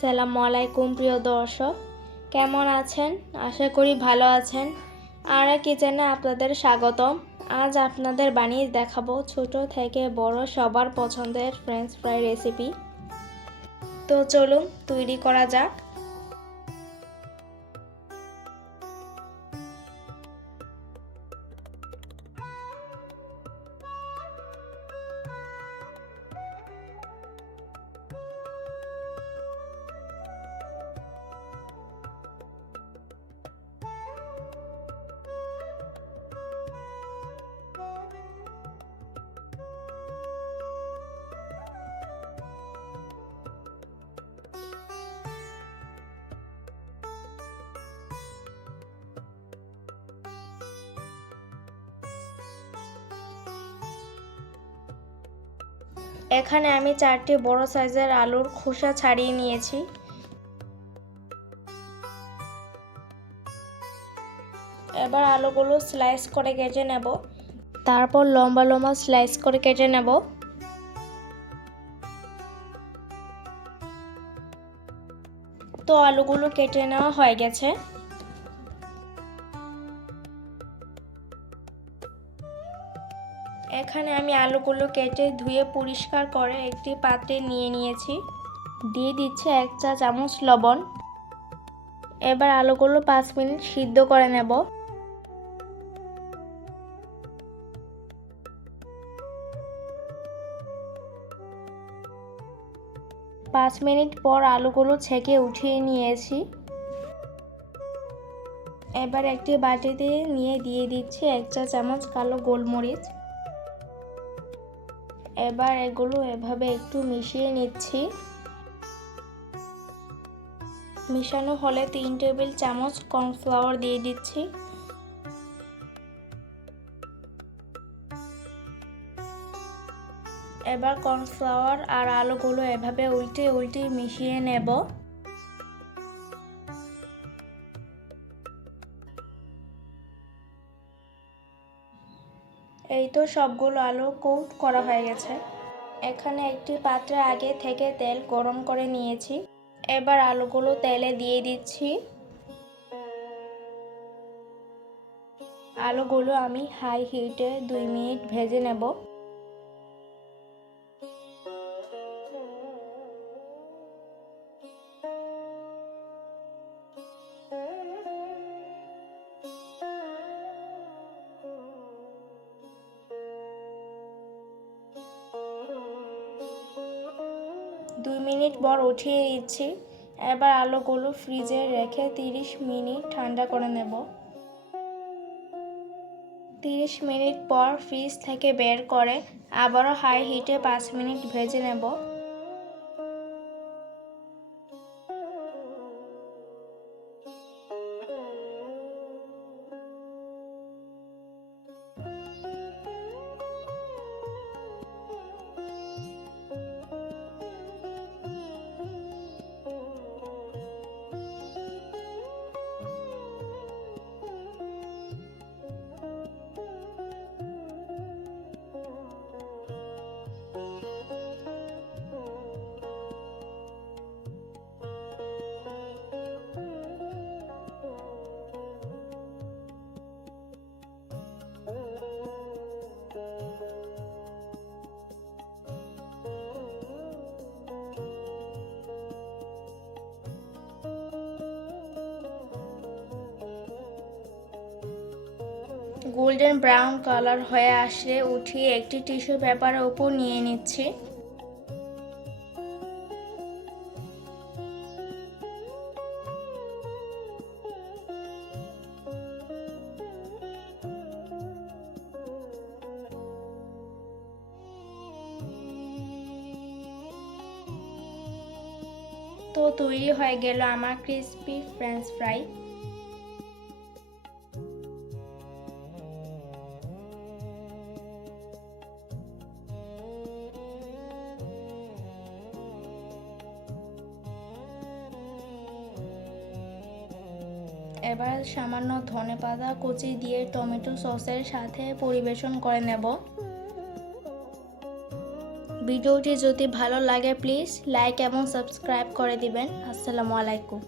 আসসালামু আলাইকুম প্রিয় দর্শক, কেমন আছেন? আশা করি ভালো আছেন। আর কিচেনে আপনাদের স্বাগতম। আজ আপনাদের বানিয়ে দেখাবো ছোট থেকে বড় সবার পছন্দের ফ্রেঞ্চ ফ্রাই রেসিপি। তো চলুন তৈরি করা যাক। এখানে আমি 4টি বড় সাইজের আলুর খোসা ছাড়িয়ে নিয়েছি। এবার আলুগুলো স্লাইস করে কেটে নেব। তারপর লম্বা লম্বা স্লাইস করে কেটে নেব। তো আলুগুলো কেটে নেওয়া হয়ে গেছে। এখানে আমি আলুগুলো কেটে ধুয়ে পরিষ্কার করে একটি পাত্রে নিয়ে নিয়েছি। দিয়ে দিচ্ছি 1 চা চামচ লবণ। এবার আলুগুলো 5 মিনিট সিদ্ধ করে নেব। পাঁচ মিনিট পর আলুগুলো ছেঁকে উঠিয়ে নিয়েছি। এবার একটি বাটিতে নিয়ে দিয়ে দিচ্ছি 1 চা চামচ কালো গোলমরিচ। এবার এগুলো এভাবে একটু মিশিয়ে নিচ্ছি। মিশানো হলে 3 টেবিল চামচ কর্নফ্লাওয়ার দিয়ে দিচ্ছি। এবার কর্নফ্লাওয়ার আর আলুগুলো এভাবে উল্টে উল্টে মিশিয়ে নেব। এই তো সবগুলো আলু কোট করা হয়ে গেছে। এখানে একটি পাত্রে আগে থেকে তেল গরম করে নিয়েছি। এবার আলুগুলো তেলে দিয়ে দিচ্ছি। আলুগুলো আমি হাই হিটে 2 মিনিট ভেজে নেব। দুই মিনিট পর উঠিয়ে দিচ্ছি। এবার আলুগুলো ফ্রিজে রেখে 30 মিনিট ঠান্ডা করে নেব। 30 মিনিট পর ফ্রিজ থেকে বের করে আবারও হাই হিটে 5 মিনিট ভেজে নেব। গোল্ডেন ব্রাউন কালার হয়ে আসলে উঠিয়ে একটি টিস্যু পেপারের উপর নিয়ে নিচ্ছি। তো তৈরি হয়ে গেল আমার ক্রিসপি ফ্রেঞ্চ ফ্রাই। এবার সামান্য ধনেপাতা কুচি দিয়ে টমেটো সসের সাথে পরিবেশন করে নেব। ভিডিওটি যদি ভালো লাগে প্লিজ লাইক এবং সাবস্ক্রাইব করে দিবেন। আসসালামু আলাইকুম।